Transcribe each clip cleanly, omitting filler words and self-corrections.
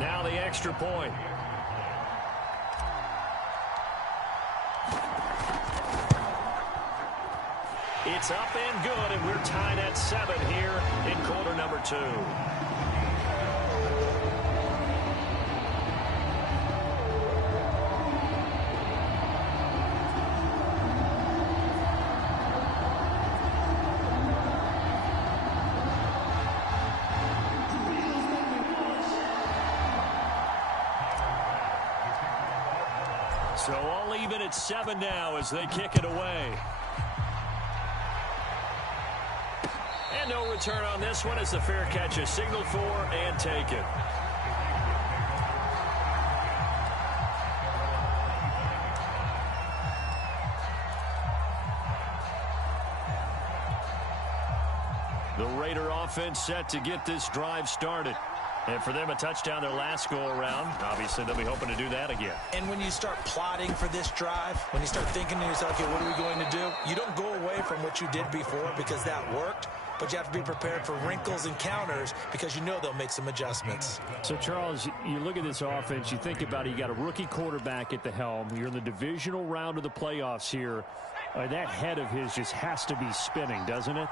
Now the extra point. It's up and good, and we're tied at 7 here in quarter number 2. So all even at 7 now as they kick it away. And no return on this one as the fair catch is signaled for and taken. The Raider offense set to get this drive started. And for them, a touchdown their last go-around. Obviously, they'll be hoping to do that again. And when you start plotting for this drive, when you start thinking to yourself, okay, what are we going to do? You don't go away from what you did before because that worked. But you have to be prepared for wrinkles and counters because you know they'll make some adjustments. So, Charles, you look at this offense, you think about it, you got a rookie quarterback at the helm. You're in the divisional round of the playoffs here. That head of his just has to be spinning, doesn't it?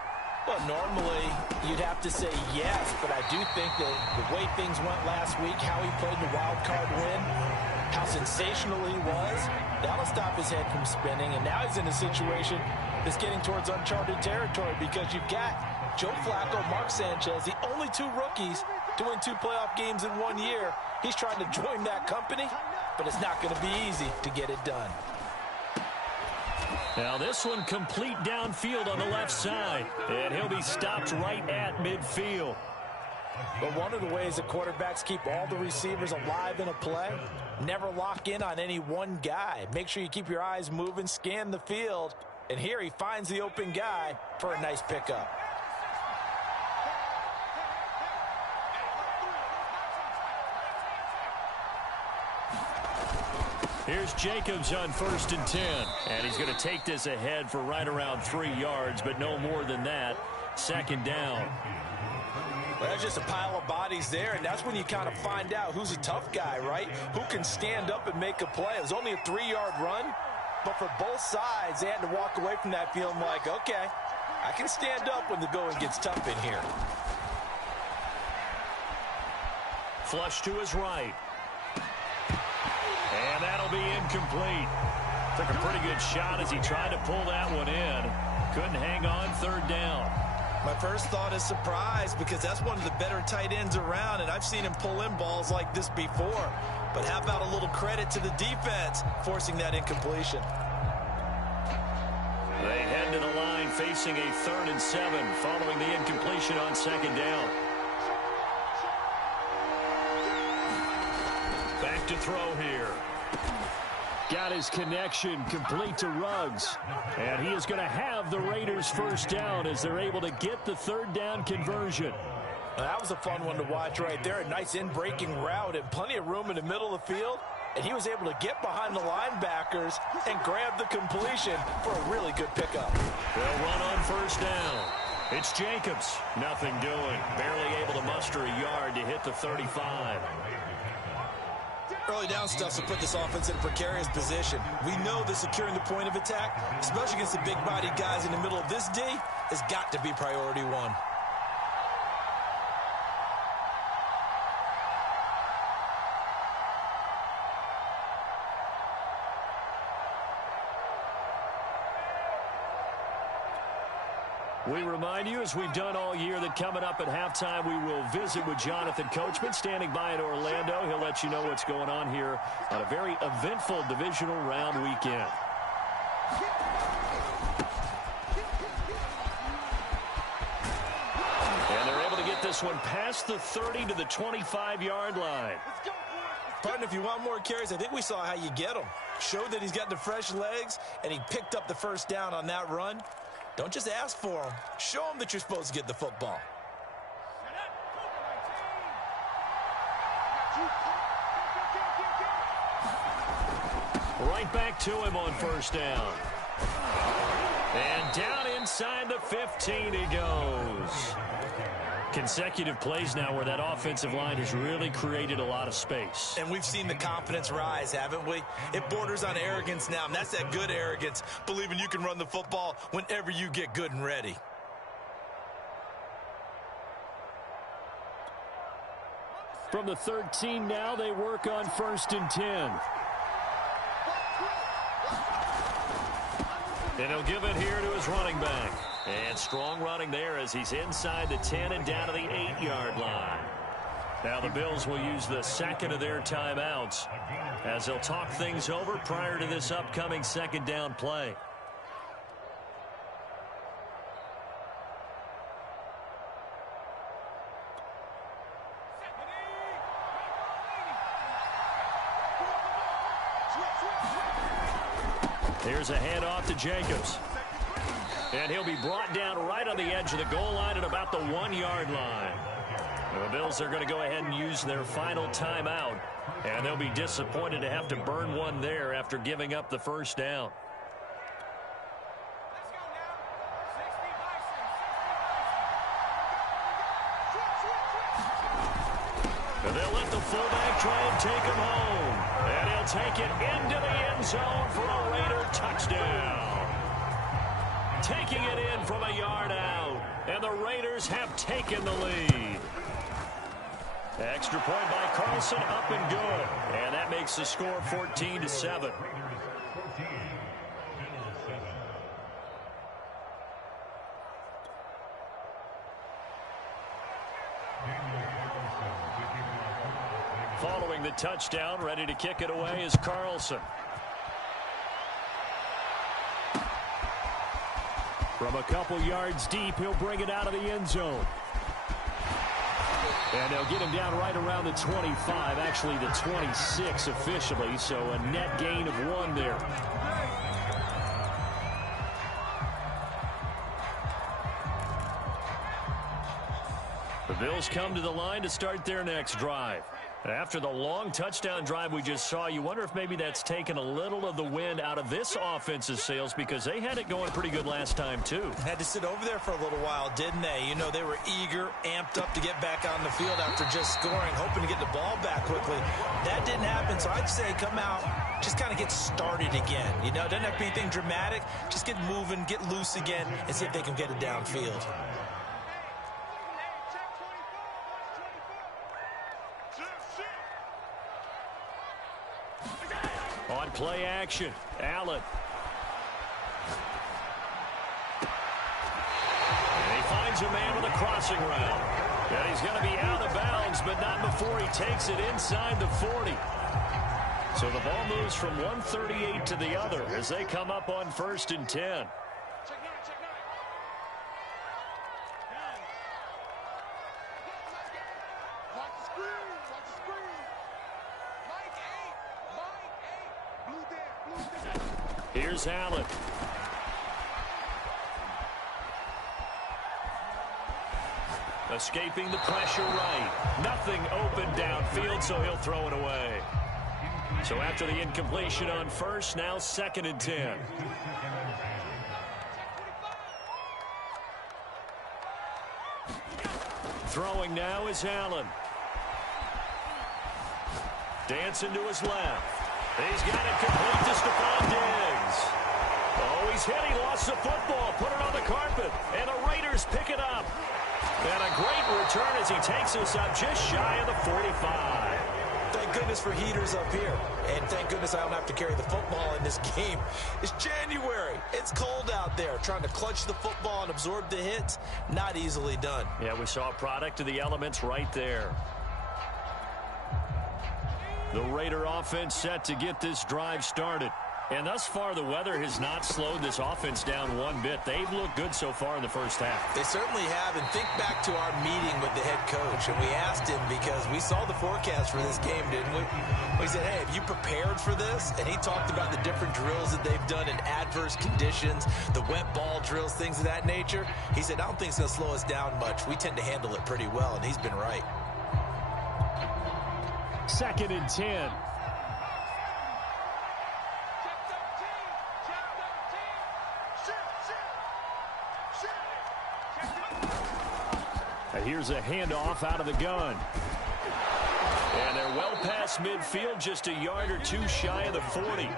Well, normally you'd have to say yes, but I do think that the way things went last week, how he played the wild card win, how sensational he was, that'll stop his head from spinning. And now he's in a situation that's getting towards uncharted territory because you've got Joe Flacco, Mark Sanchez, the only 2 rookies to win 2 playoff games in 1 year. He's trying to join that company, but it's not going to be easy to get it done. Now this one complete downfield on the left side, and he'll be stopped right at midfield. But one of the ways that quarterbacks keep all the receivers alive in a play, never lock in on any one guy. Make sure you keep your eyes moving, scan the field, and here he finds the open guy for a nice pickup. Here's Jacobs on 1st and 10. And he's going to take this ahead for right around 3 yards, but no more than that. 2nd down. Well, there's just a pile of bodies there, and that's when you kind of find out who's a tough guy, right? Who can stand up and make a play. It was only a 3-yard run, but for both sides, they had to walk away from that feeling like, okay, I can stand up when the going gets tough in here. Flush to his right. And that'll be incomplete. Took a pretty good shot as he tried to pull that one in. Couldn't hang on. 3rd down. My first thought is surprise because that's one of the better tight ends around, and I've seen him pull in balls like this before. But how about a little credit to the defense forcing that incompletion? They head to the line facing a 3rd and 7 following the incompletion on 2nd down. Back to throw here. Got his connection complete to Ruggs. And he is going to have the Raiders' 1st down as they're able to get the 3rd down conversion. That was a fun one to watch right there. A nice in-breaking route and plenty of room in the middle of the field. And he was able to get behind the linebackers and grab the completion for a really good pickup. They'll run on 1st down. It's Jacobs. Nothing doing. Barely able to muster a yard to hit the 35. Early down stuff to put this offense in a precarious position. We know that securing the point of attack, especially against the big-bodied guys in the middle of this D, has got to be priority 1. We remind you, as we've done all year, that coming up at halftime, we will visit with Jonathan Coachman, standing by in Orlando. He'll let you know what's going on here on a very eventful divisional round weekend. And they're able to get this one past the 30 to the 25-yard line. Partner, if you want more carries, I think we saw how you get them. Showed that he's got the fresh legs, and he picked up the 1st down on that run. Don't just ask for them. Show them that you're supposed to get the football. Right back to him on 1st down. And down inside the 15 he goes. Consecutive plays now where that offensive line has really created a lot of space. And we've seen the confidence rise, haven't we? It borders on arrogance now, and that's that good arrogance, believing you can run the football whenever you get good and ready. From the 13 now, they work on 1st and 10. And he'll give it here to his running back. And strong running there as he's inside the 10 and down to the 8-yard line. Now the Bills will use the second of their timeouts as they'll talk things over prior to this upcoming second down play. Here's a handoff to Jacobs. And he'll be brought down right on the edge of the goal line at about the 1-yard line. The Bills are going to go ahead and use their final timeout. And they'll be disappointed to have to burn one there after giving up the first down. And they'll let the fullback try and take him home. And he'll take it into the end zone for a Raider touchdown. Taking it in from a yard out. And the Raiders have taken the lead. Extra point by Carlson, up and good. And that makes the score 14-7. Following the touchdown, ready to kick it away is Carlson. From a couple yards deep, he'll bring it out of the end zone. And they'll get him down right around the 25, actually the 26 officially, so a net gain of 1 there. The Bills come to the line to start their next drive. After the long touchdown drive we just saw, you wonder if maybe that's taken a little of the wind out of this offense's sails because they had it going pretty good last time, too. Had to sit over there for a little while, didn't they? You know, they were eager, amped up to get back on the field after just scoring, hoping to get the ball back quickly. That didn't happen, so I'd say come out, just kind of get started again. You know, it doesn't have to be anything dramatic. Just get moving, get loose again, and see if they can get it downfield. On play action, Allen. And he finds a man with a crossing route. And he's going to be out of bounds, but not before he takes it inside the 40. So the ball moves from 138 to the other as they come up on 1st and 10. Here's Allen. Escaping the pressure right. Nothing open downfield, so he'll throw it away. So after the incompletion on 1st, now 2nd and 10. Throwing now is Allen. Dancing to his left. He's got it complete to Stephon Diggs. Oh, he's hit. He lost the football. Put it on the carpet. And the Raiders pick it up. And a great return as he takes us up just shy of the 45. Thank goodness for heaters up here. And thank goodness I don't have to carry the football in this game. It's January. It's cold out there. Trying to clutch the football and absorb the hits, not easily done. Yeah, we saw a product of the elements right there. The Raider offense set to get this drive started. And thus far, the weather has not slowed this offense down one bit. They've looked good so far in the first half. They certainly have. And think back to our meeting with the head coach. And we asked him because we saw the forecast for this game, didn't we? We said, hey, have you prepared for this? And he talked about the different drills that they've done in adverse conditions, the wet ball drills, things of that nature. He said, I don't think it's going to slow us down much. We tend to handle it pretty well, and he's been right. 2nd and 10. Here's a handoff out of the gun. And they're well past midfield, just a yard or two shy of the 40.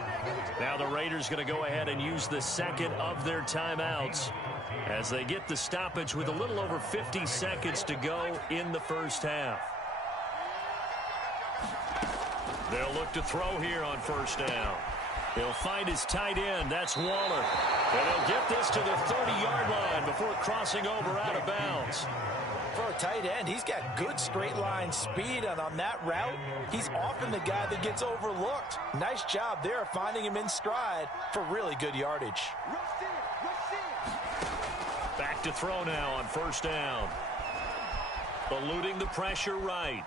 Now the Raiders going to go ahead and use the second of their timeouts as they get the stoppage with a little over 50 seconds to go in the first half. They'll look to throw here on first down. He'll find his tight end. That's Waller. And he'll get this to the 30-yard line before crossing over out of bounds. For a tight end, he's got good straight line speed, and on that route, he's often the guy that gets overlooked. Nice job there finding him in stride for really good yardage. Back to throw now on first down. Eluding the pressure right.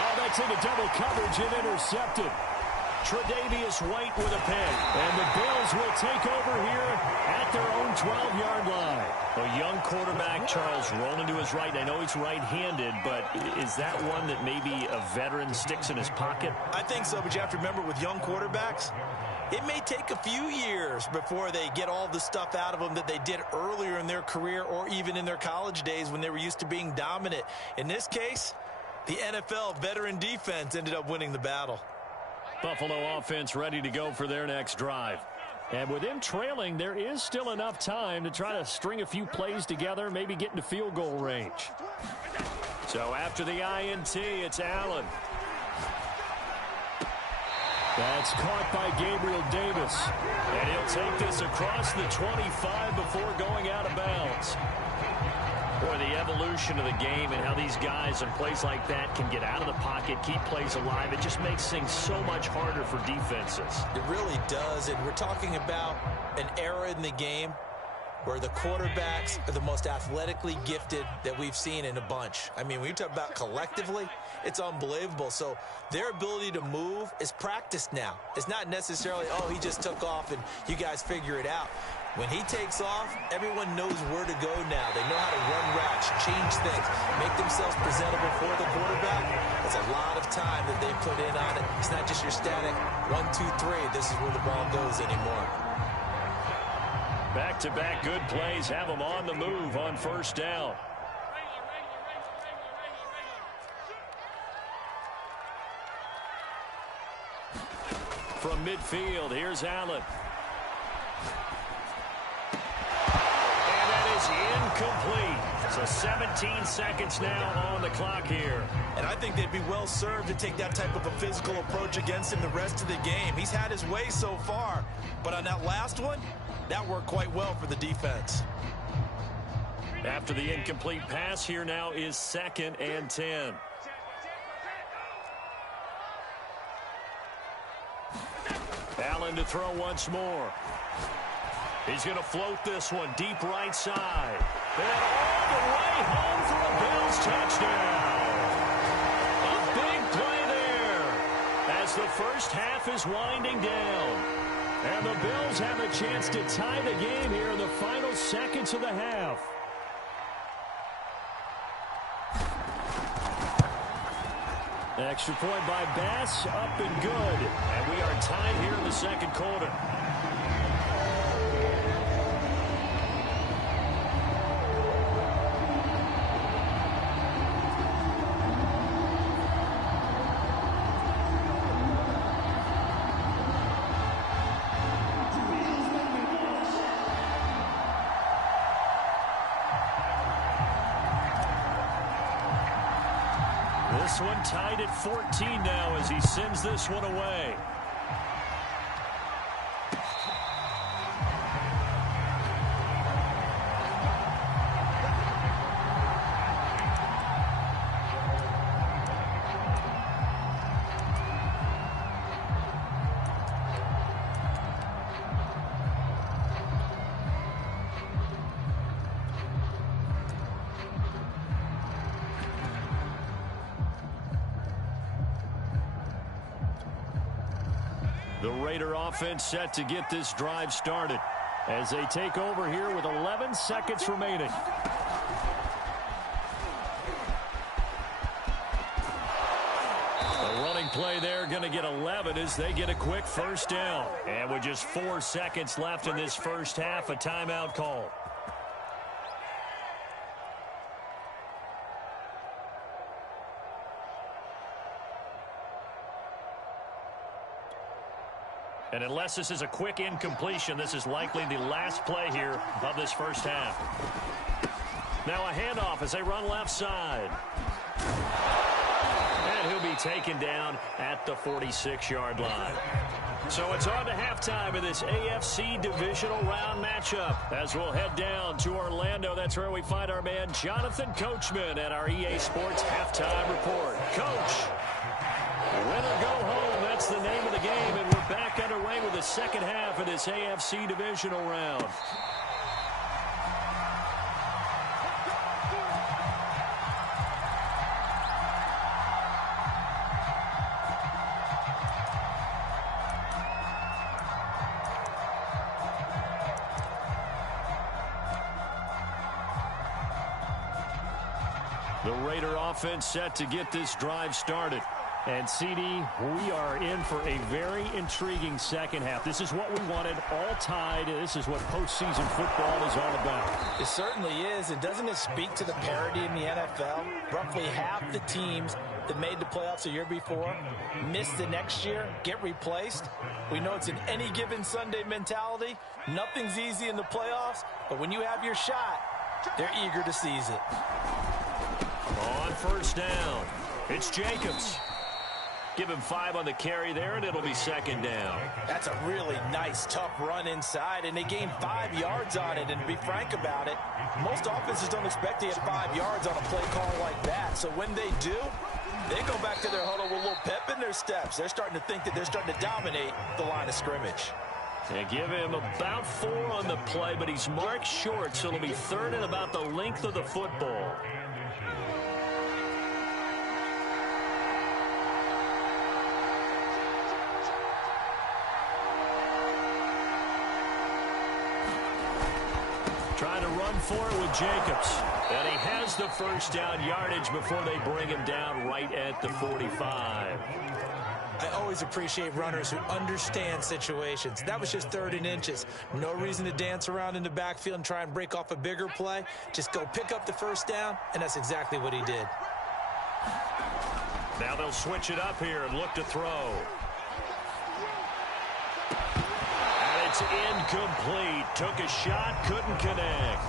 Oh, that's into double coverage and intercepted. Tre'Davious White with a pick. And the Bills will take over here at their own 12-yard line. A young quarterback, Charles, rolling to his right. I know he's right-handed, but is that one that maybe a veteran sticks in his pocket? I think so, but you have to remember with young quarterbacks, it may take a few years before they get all the stuff out of them that they did earlier in their career or even in their college days when they were used to being dominant. In this case, the NFL veteran defense ended up winning the battle. Buffalo offense ready to go for their next drive. And with them trailing, there is still enough time to try to string a few plays together, maybe get into field goal range. So after the INT, it's Allen. That's caught by Gabriel Davis. And he'll take this across the 25 before going out of bounds. Boy, the evolution of the game and how these guys in plays like that can get out of the pocket, keep plays alive, it just makes things so much harder for defenses. It really does, and we're talking about an era in the game where the quarterbacks are the most athletically gifted that we've seen in a bunch. I mean, when you talk about collectively, it's unbelievable. So their ability to move is practiced now. It's not necessarily, oh, he just took off and you guys figure it out. When he takes off, everyone knows where to go now. They know how to run routes, change things, make themselves presentable for the quarterback. That's a lot of time that they put in on it. It's not just your static 1, 2, 3. This is where the ball goes anymore. Back-to-back good plays have them on the move on first down. From midfield, here's Allen. And that is incomplete. So 17 seconds now on the clock here. And I think they'd be well served to take that type of a physical approach against him the rest of the game. He's had his way so far, but on that last one, that worked quite well for the defense. After the incomplete pass, here now is 2nd and 10. Allen to throw once more. He's going to float this one deep right side. And all the way home for a Bills touchdown. A big play there as the first half is winding down. And the Bills have a chance to tie the game here in the final seconds of the half. Extra point by Bass, up and good. And we are tied here in the second quarter. This one tied at 14 now as he sends this one away. The Raider offense set to get this drive started as they take over here with 11 seconds remaining. The running play there going to get 11 as they get a quick first down. And with just 4 seconds left in this first half, a timeout call. And unless this is a quick incompletion, this is likely the last play here of this first half. Now a handoff as they run left side. And he'll be taken down at the 46-yard line. So it's on to halftime of this AFC divisional round matchup. As we'll head down to Orlando, that's where we find our man Jonathan Coachman at our EA Sports Halftime Report. Coach, win or go home, that's the name of the game, and we're back underway with the second half of this AFC divisional round. The Raider offense set to get this drive started. And, CD, we are in for a very intriguing second half. This is what we wanted, all tied. This is what postseason football is all about. It certainly is. And doesn't it speak to the parity in the NFL? Roughly half the teams that made the playoffs a year before miss the next year, get replaced. We know it's an any given Sunday mentality. Nothing's easy in the playoffs, but when you have your shot, they're eager to seize it. On first down, it's Jacobs. Give him 5 on the carry there, and it'll be second down. That's a really nice, tough run inside, and they gained 5 yards on it. And to be frank about it, most offenses don't expect to get 5 yards on a play call like that. So when they do, they go back to their huddle with a little pep in their steps. They're starting to think that they're starting to dominate the line of scrimmage. They give him about 4 on the play, but he's marked short, so it'll be third and about the length of the football. Trying to run for it with Jacobs. And he has the first down yardage before they bring him down right at the 45. I always appreciate runners who understand situations. That was just 3rd and inches. No reason to dance around in the backfield and try and break off a bigger play. Just go pick up the first down, and that's exactly what he did. Now they'll switch it up here and look to throw. It's incomplete. Took a shot, couldn't connect.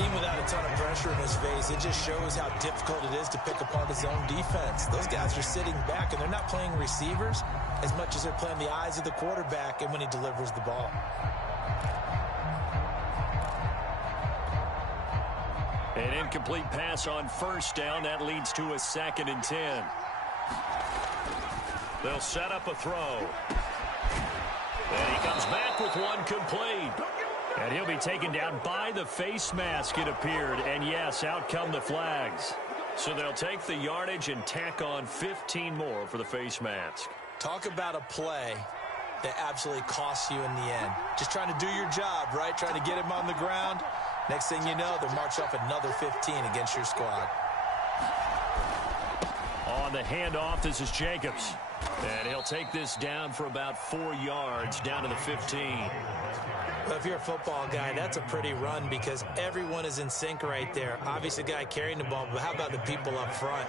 Even without a ton of pressure in his face, it just shows how difficult it is to pick apart his own defense. Those guys are sitting back, and they're not playing receivers as much as they're playing the eyes of the quarterback and when he delivers the ball. An incomplete pass on first down. That leads to a 2nd and 10. They'll set up a throw. And he comes back with one complete. And he'll be taken down by the face mask, it appeared. And, yes, out come the flags. So they'll take the yardage and tack on 15 more for the face mask. Talk about a play that absolutely costs you in the end. Just trying to do your job, right? Trying to get him on the ground. Next thing you know, they'll march off another 15 against your squad. On the handoff, this is Jacobs. And he'll take this down for about 4 yards, down to the 15. Well, if you're a football guy, that's a pretty run because everyone is in sync right there. Obviously, the guy carrying the ball, but how about the people up front?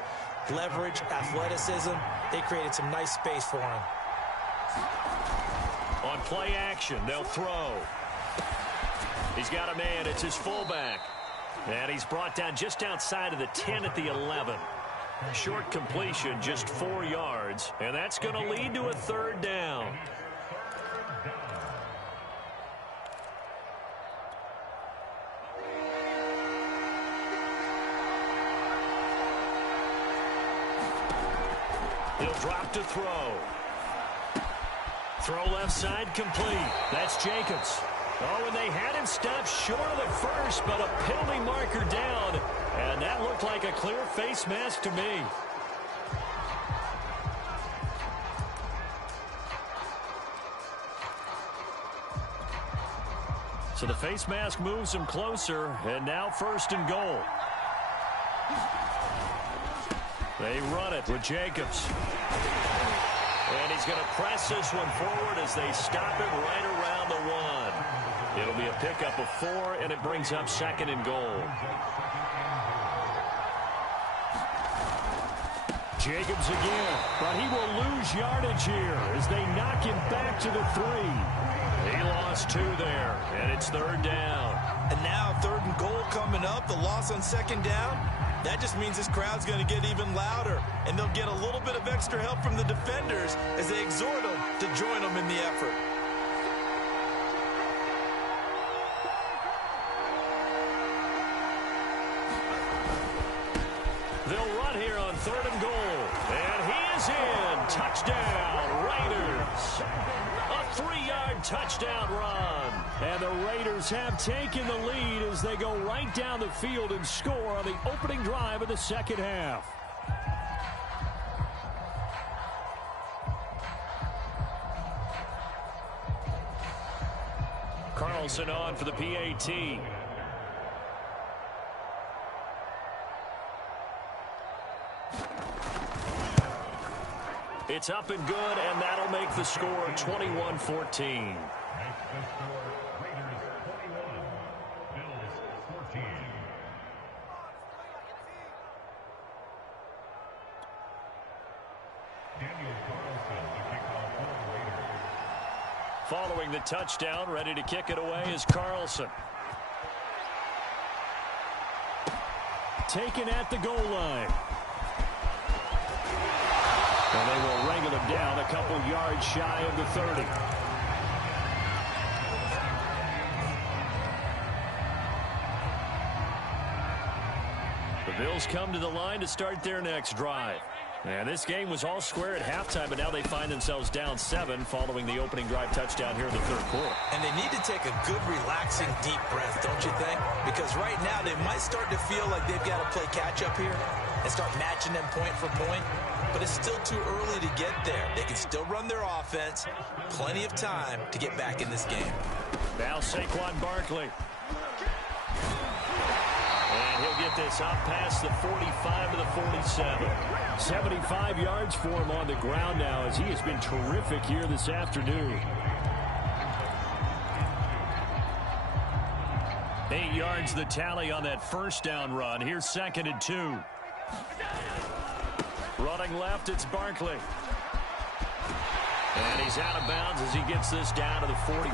Leverage, athleticism, they created some nice space for him. On play action, they'll throw. He's got a man. It's his fullback. And he's brought down just outside of the 10 at the 11. Short completion, just 4 yards. And that's going to lead to a 3rd down. He'll drop to throw. Throw left side complete. That's Jacobs. Oh, and they had him stopped short of the first, but a penalty marker down. And that looked like a clear face mask to me. So the face mask moves him closer, and now 1st and goal. They run it with Jacobs. And he's going to press this one forward as they stop it right around the 1. It'll be a pickup of 4, and it brings up 2nd and goal. Jacobs again, but he will lose yardage here as they knock him back to the 3. He lost 2 there, and it's 3rd down. And now 3rd and goal coming up, the loss on 2nd down. That just means this crowd's going to get even louder, and they'll get a little bit of extra help from the defenders as they exhort them to join them in the effort. They'll run here on 3rd and goal, and he is in. Touchdown, Raiders. A 3-yard touchdown run. And the Raiders have taken the lead as they go right down the field and score on the opening drive of the 2nd half. Carlson on for the PAT. It's up and good, and that'll make the score 21-14. Following the touchdown, ready to kick it away is Carlson. Taken at the goal line. And they will wrangle him down a couple yards shy of the 30. The Bills come to the line to start their next drive. And this game was all square at halftime, but now they find themselves down 7 following the opening drive touchdown here in the 3rd quarter. And they need to take a good, relaxing, deep breath, don't you think? Because right now they might start to feel like they've got to play catch-up here and start matching them point for point. But it's still too early to get there. They can still run their offense. Plenty of time to get back in this game. Now Saquon Barkley. And he'll get this up past the 45 to the 47. 75 yards for him on the ground now as he has been terrific here this afternoon. 8 yards the tally on that 1st down run. Here's 2nd and 2. Running left, it's Barkley. And he's out of bounds as he gets this down to the 45.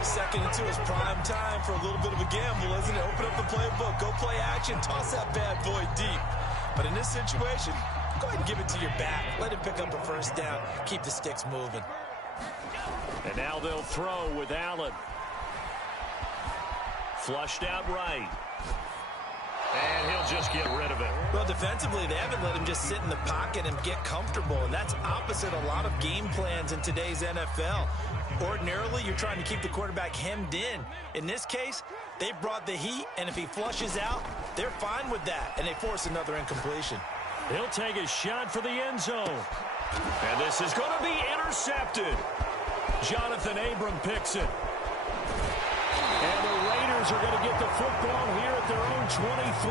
2nd and 2 is prime time for a little bit of a gamble, isn't it? Open up the playbook, go play action, toss that bad boy deep. But in this situation, go ahead and give it to your back. Let him pick up a 1st down. Keep the sticks moving. And now they'll throw with Allen. Flushed out right. And he'll just get rid of it. Well, defensively, they haven't let him just sit in the pocket and get comfortable, and that's opposite a lot of game plans in today's NFL. Ordinarily, you're trying to keep the quarterback hemmed in. In this case, they brought the heat, and if he flushes out, they're fine with that, and they force another incompletion. He'll take a shot for the end zone. And this is going to be intercepted. Jonathan Abram picks it. And the Raiders are going to get the football here at their own 23.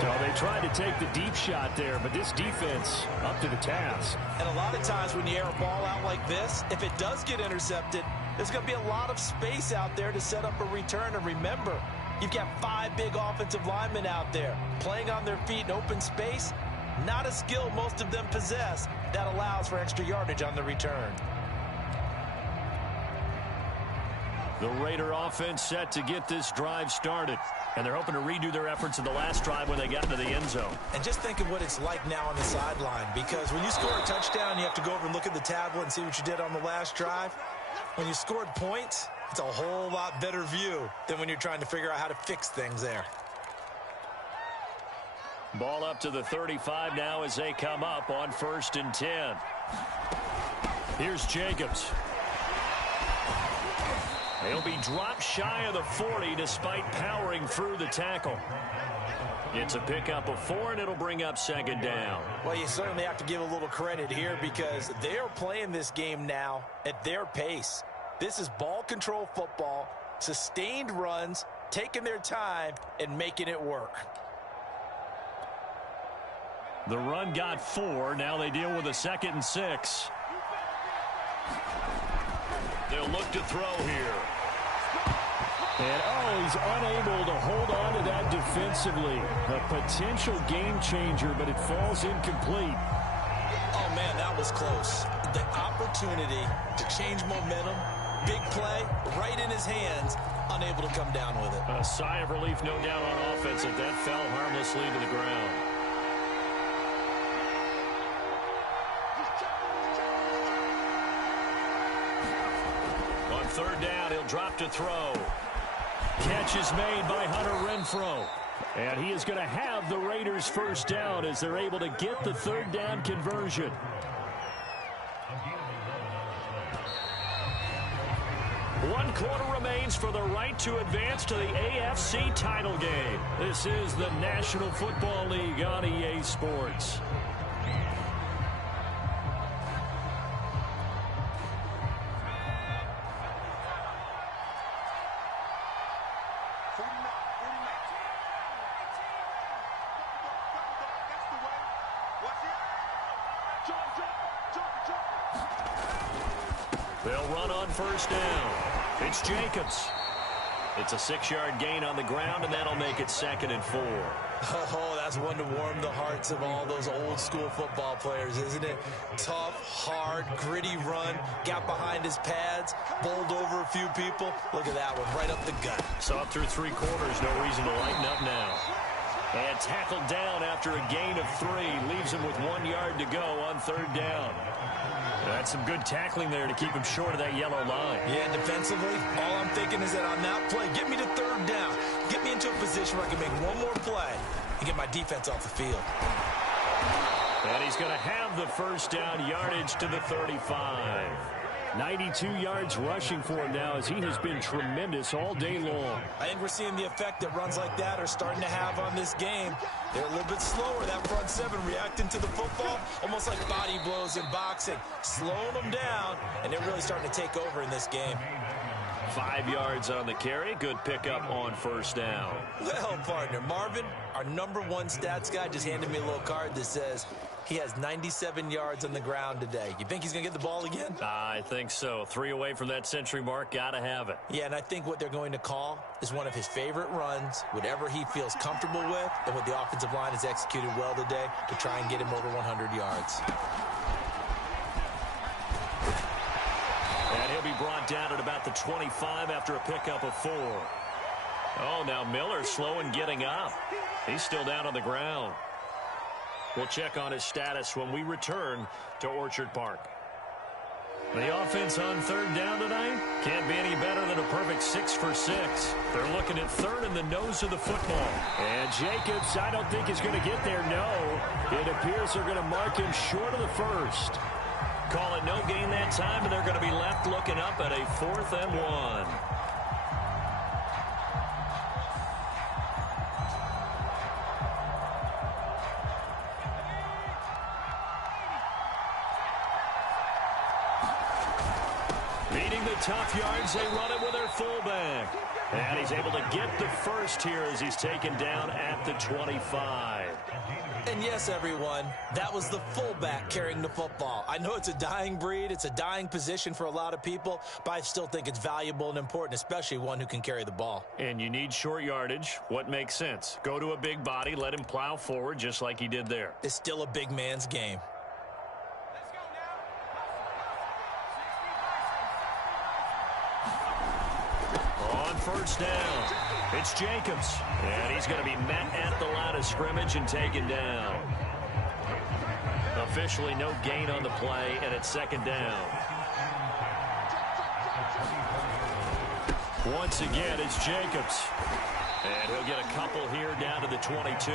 So they tried to take the deep shot there, but this defense up to the task. And a lot of times when you air a ball out like this, if it does get intercepted, there's going to be a lot of space out there to set up a return. And remember, you've got 5 big offensive linemen out there playing on their feet in open space. Not a skill most of them possess that allows for extra yardage on the return. The Raider offense set to get this drive started. And they're hoping to redo their efforts in the last drive when they got into the end zone. And just think of what it's like now on the sideline. Because when you score a touchdown, you have to go over and look at the tablet and see what you did on the last drive. When you scored points, it's a whole lot better view than when you're trying to figure out how to fix things there. Ball up to the 35 now as they come up on 1st and 10. Here's Jacobs. He'll be dropped shy of the 40 despite powering through the tackle. It's a pickup of 4, and it'll bring up 2nd down. Well, you certainly have to give a little credit here because they are playing this game now at their pace. This is ball control football, sustained runs, taking their time, and making it work. The run got 4. Now they deal with a 2nd and 6. They'll look to throw here. And, he's unable to hold on to that defensively. A potential game changer, but it falls incomplete. Oh, man, that was close. The opportunity to change momentum, big play, right in his hands, unable to come down with it. A sigh of relief, no doubt, on offense that fell harmlessly to the ground. On 3rd down, he'll drop to throw. Catch is made by Hunter Renfrow. And he is going to have the Raiders first down as they're able to get the 3rd down conversion. One quarter remains for the right to advance to the AFC title game. This is the National Football League on EA Sports. They'll run on 1st down. It's Jacobs. It's a 6-yard gain on the ground, and that'll make it 2nd and 4. Oh, that's one to warm the hearts of all those old-school football players, isn't it? Tough, hard, gritty run. Got behind his pads, bowled over a few people. Look at that one, right up the gut. Saw it through 3 quarters. No reason to lighten up now. And tackled down after a gain of 3. Leaves him with 1 yard to go on 3rd down. That's some good tackling there to keep him short of that yellow line. Yeah, defensively, all I'm thinking is that on that play, get me to 3rd down. Get me into a position where I can make one more play and get my defense off the field. And he's going to have the first down, yardage to the 35. 92 yards rushing for him now as he has been tremendous all day long. I think we're seeing the effect that runs like that are starting to have on this game. They're a little bit slower, that front 7 reacting to the football, almost like body blows in boxing, slowing them down, and they're really starting to take over in this game. 5 yards on the carry. Good pickup on 1st down. Well, partner, Marvin, our #1 stats guy, just handed me a little card that says he has 97 yards on the ground today. You think he's going to get the ball again? I think so. 3 away from that century mark. Got to have it. Yeah, and I think what they're going to call is one of his favorite runs, whatever he feels comfortable with, and what the offensive line has executed well today to try and get him over 100 yards. And he'll be brought down at about the 25 after a pickup of 4. Oh, now Miller slow in getting up. He's still down on the ground. We'll check on his status when we return to Orchard Park. The offense on 3rd down tonight can't be any better than a perfect 6 for 6. They're looking at 3rd in the nose of the football. And Jacobs, I don't think is going to get there. No, it appears they're going to mark him short of the 1st. Call it no gain that time, and they're going to be left looking up at a 4th and 1. Needing the tough yards, they run it with their fullback. And he's able to get the first here as he's taken down at the 25. And yes, everyone, that was the fullback carrying the football. I know it's a dying breed, it's a dying position for a lot of people, but I still think it's valuable and important, especially one who can carry the ball. And you need short yardage. What makes sense? Go to a big body, let him plow forward just like he did there. It's still a big man's game. On 1st down, it's Jacobs. And he's going to be met at the line of scrimmage and taken down. Officially no gain on the play, and it's 2nd down. Once again, it's Jacobs. And he'll get a couple here down to the 22.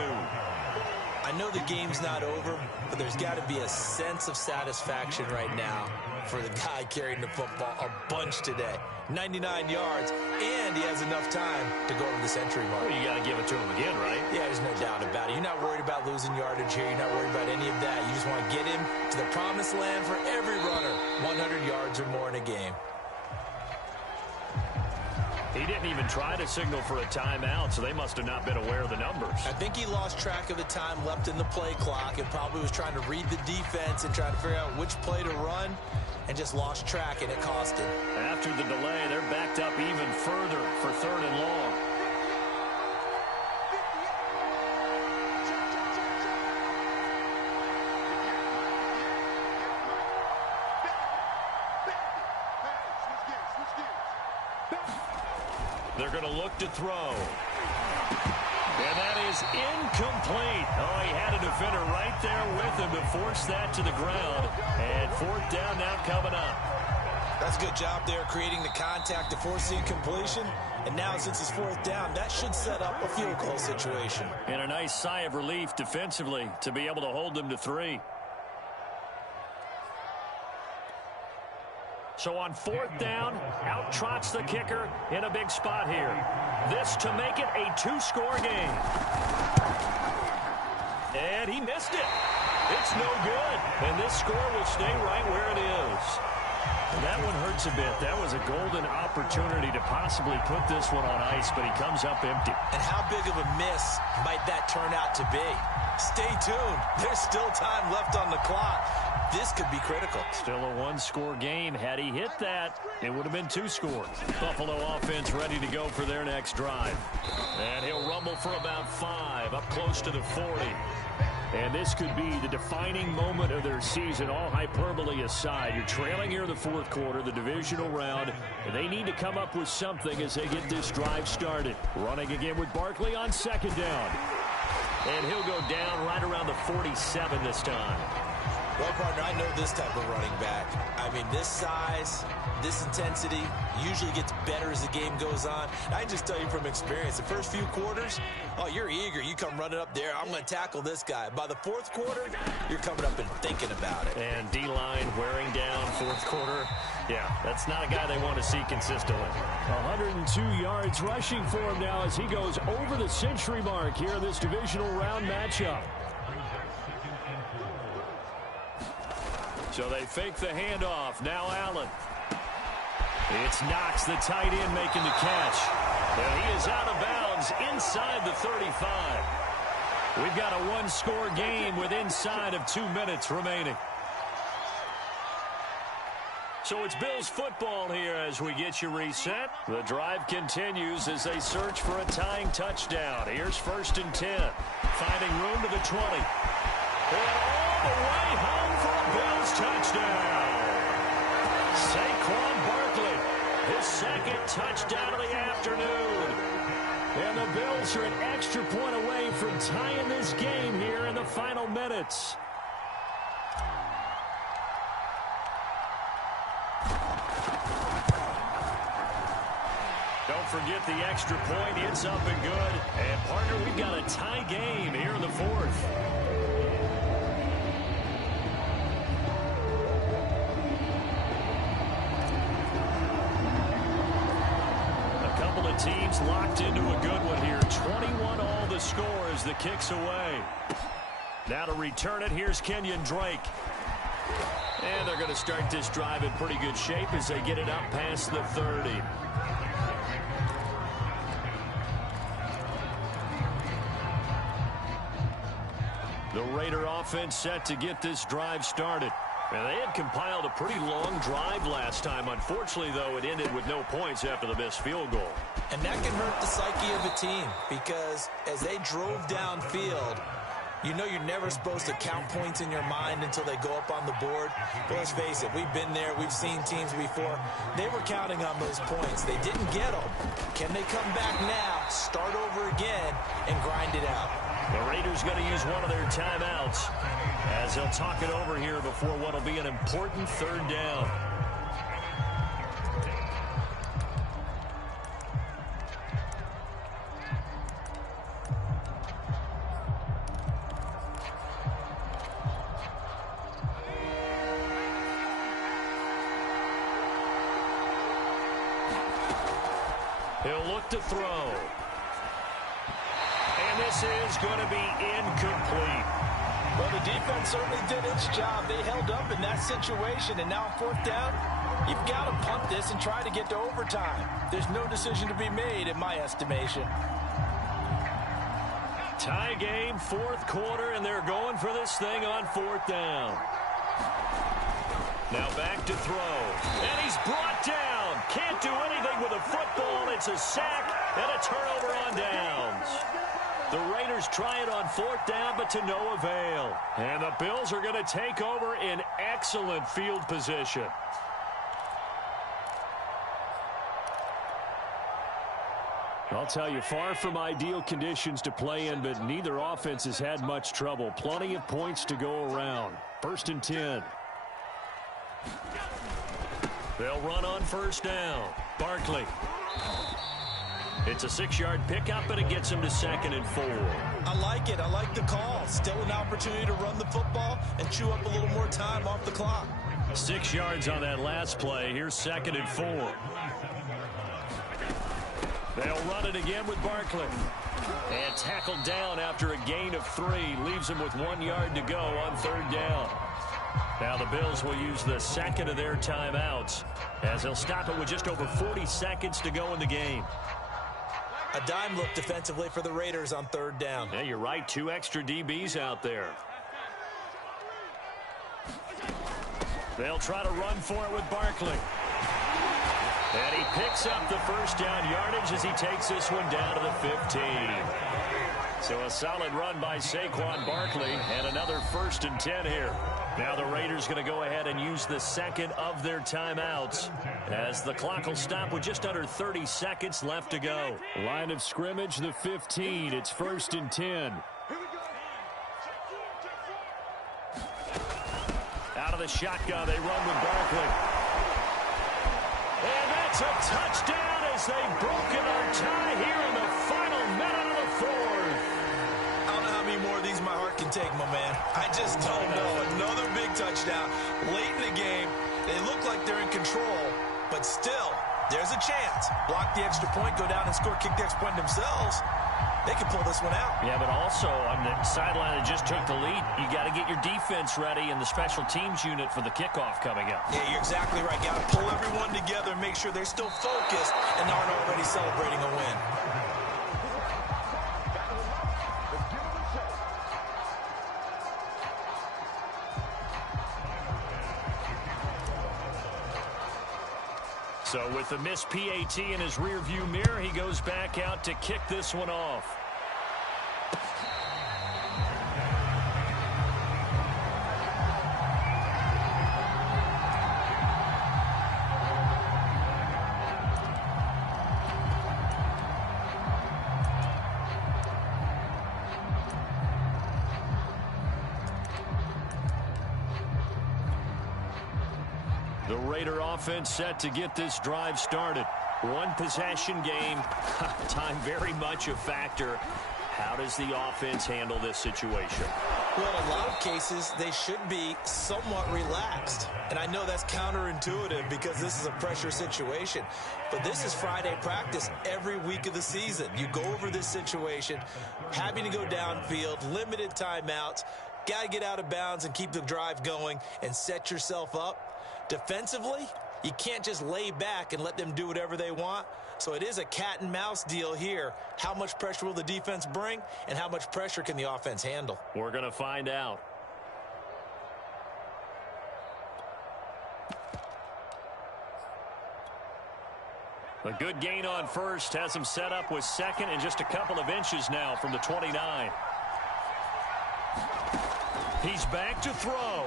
I know the game's not over, but there's got to be a sense of satisfaction right now for the guy carrying the football a bunch today. 99 yards, and he has enough time to go over the century mark. Well, you got to give it to him again, right? Yeah, there's no doubt about it. You're not worried about losing yardage here. You're not worried about any of that. You just want to get him to the promised land for every runner. 100 yards or more in a game. He didn't even try to signal for a timeout, so they must have not been aware of the numbers. I think he lost track of the time left in the play clock and probably was trying to read the defense and trying to figure out which play to run and just lost track, and it cost him. After the delay, they're backed up even further for 3rd and long. They're going to look to throw. And that is incomplete. Oh, he had a defender right there with him to force that to the ground. And 4th down now coming up. That's a good job there creating the contact to force the incompletion. And now since it's 4th down, that should set up a field goal situation. And a nice sigh of relief defensively to be able to hold them to 3. So on 4th down, out trots the kicker in a big spot here. This to make it a 2-score game. And he missed it. It's no good. And this score will stay right where it is. And that one hurts a bit. That was a golden opportunity to possibly put this one on ice, but he comes up empty. And how big of a miss might that turn out to be? Stay tuned. There's still time left on the clock. This could be critical. Still a 1-score game. Had he hit that, it would have been 2 scores. Buffalo offense ready to go for their next drive. And he'll rumble for about 5, up close to the 40. And this could be the defining moment of their season, all hyperbole aside. You're trailing here in the 4th quarter, the divisional round, and they need to come up with something as they get this drive started. Running again with Barkley on 2nd down. And he'll go down right around the 47 this time. Well, partner, I know this type of running back. I mean, this size, this intensity usually gets better as the game goes on. I can just tell you from experience, the first few quarters, oh, you're eager. You come running up there, I'm going to tackle this guy. By the 4th quarter, you're coming up and thinking about it. And D-line wearing down 4th quarter. Yeah, that's not a guy they want to see consistently. 102 yards rushing for him now as he goes over the century mark here in this divisional round matchup. So they fake the handoff. Now Allen. It's Knox, the tight end, making the catch. And he is out of bounds inside the 35. We've got a 1-score game with inside of 2 minutes remaining. So it's Bills football here as we get you reset. The drive continues as they search for a tying touchdown. Here's 1st and 10. Finding room to the 20. And all the way home for a Bills touchdown. Saquon Barkley, his 2nd touchdown of the afternoon. And the Bills are an extra point away from tying this game here in the final minutes. Don't forget the extra point. It's up and good. And, partner, we've got a tie game here in the 4th. Teams locked into a good one here. 21 all the score as the kick's away. Now to return it, here's Kenyon Drake. And they're going to start this drive in pretty good shape as they get it up past the 30. The Raider offense set to get this drive started. And they had compiled a pretty long drive last time. Unfortunately, though, it ended with no points after the missed field goal. And that can hurt the psyche of a team because as they drove downfield, you know you're never supposed to count points in your mind until they go up on the board. But let's face it, we've been there. We've seen teams before. They were counting on those points. They didn't get them. Can they come back now, start over again, and grind it out? The Raiders going to use one of their timeouts as they'll talk it over here before what will be an important 3rd down. He'll look to throw. And this is going to be incomplete. Well, the defense certainly did its job. They held up in that situation, and now on fourth down, you've got to punt this and try to get to overtime. There's no decision to be made in my estimation. Tie game, fourth quarter, and they're going for this thing on fourth down. Now back to throw, and he's brought down. Can't do anything with a football. It's a sack and a turnover on downs. The Raiders try it on fourth down, but to no avail. And the Bills are going to take over in excellent field position. I'll tell you, far from ideal conditions to play in, but neither offense has had much trouble. Plenty of points to go around. 1st and 10. They'll run on first down. Barkley. It's a 6-yard pickup, and it gets him to 2nd and 4. I like it. I like the call. Still an opportunity to run the football and chew up a little more time off the clock. 6 yards on that last play. Here's 2nd and 4. They'll run it again with Barkley. And tackled down after a gain of 3. Leaves him with 1 yard to go on third down. Now the Bills will use the second of their timeouts as they'll stop it with just over 40 seconds to go in the game. A dime look defensively for the Raiders on third down. Yeah, you're right. 2 extra DBs out there. They'll try to run for it with Barkley. And he picks up the first down yardage as he takes this one down to the 15. So a solid run by Saquon Barkley and another 1st and 10 here. Now the Raiders going to go ahead and use the second of their timeouts as the clock will stop with just under 30 seconds left to go. Line of scrimmage, the 15. It's 1st and 10. Out of the shotgun, they run with Barkley. And that's a touchdown as they've broken our tie here in the final minute of the fourth. I don't know how many more of these my heart can take, my man. I just don't know. Another big touchdown. Late in the game, they look like they're in control, but still, there's a chance. Block the extra point, go down and score, kick the extra point themselves. They can pull this one out. Yeah, but also on the sideline that just took the lead, you got to get your defense ready and the special teams unit for the kickoff coming up. Yeah, you're exactly right. Got to pull everyone together and make sure they're still focused and aren't already celebrating a win. So with the missed PAT in his rearview mirror, he goes back out to kick this one off. The Raider offense set to get this drive started. One possession game. Time very much a factor. How does the offense handle this situation? Well, in a lot of cases, they should be somewhat relaxed. And I know that's counterintuitive because this is a pressure situation. But this is Friday practice every week of the season. You go over this situation, having to go downfield, limited timeouts, got to get out of bounds and keep the drive going and set yourself up. Defensively, you can't just lay back and let them do whatever they want. So it is a cat and mouse deal here. How much pressure will the defense bring, and how much pressure can the offense handle? We're going to find out. A good gain on first has him set up with second and just a couple of inches now from the 29. He's back to throw.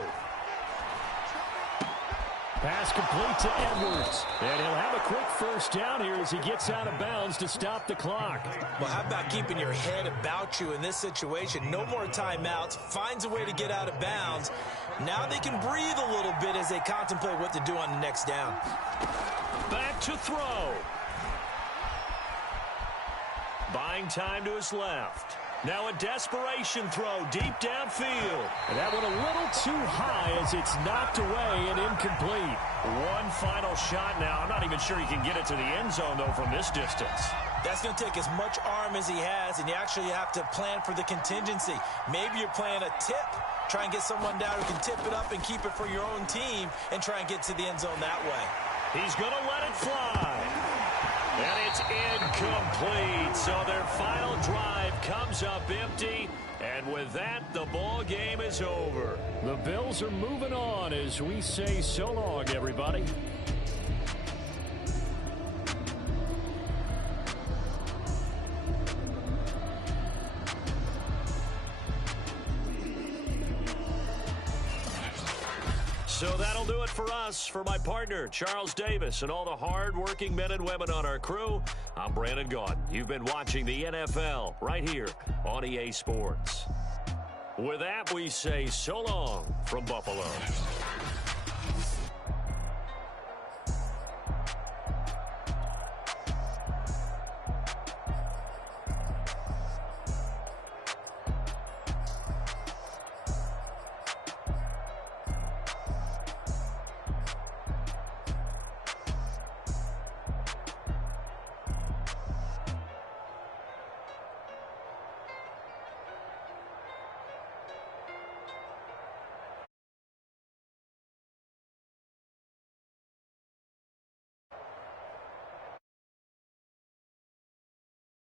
Pass complete to Edwards. And he'll have a quick first down here as he gets out of bounds to stop the clock. Well, how about keeping your head about you in this situation? No more timeouts. Finds a way to get out of bounds. Now they can breathe a little bit as they contemplate what to do on the next down. Back to throw. Buying time to his left. Now a desperation throw deep downfield. And that one a little too high as it's knocked away and incomplete. One final shot now. I'm not even sure he can get it to the end zone, though, from this distance. That's going to take as much arm as he has, and you actually have to plan for the contingency. Maybe you're playing a tip Try and get someone down who can tip it up and keep it for your own team and try and get to the end zone that way. He's going to let it fly. And it's incomplete. So their final drive comes up empty. And with that, the ball game is over. The Bills are moving on as we say so long, everybody. So that'll do it for us. For my partner, Charles Davis, and all the hard-working men and women on our crew, I'm Brandon Gaudin. You've been watching the NFL right here on EA Sports. With that, we say so long from Buffalo.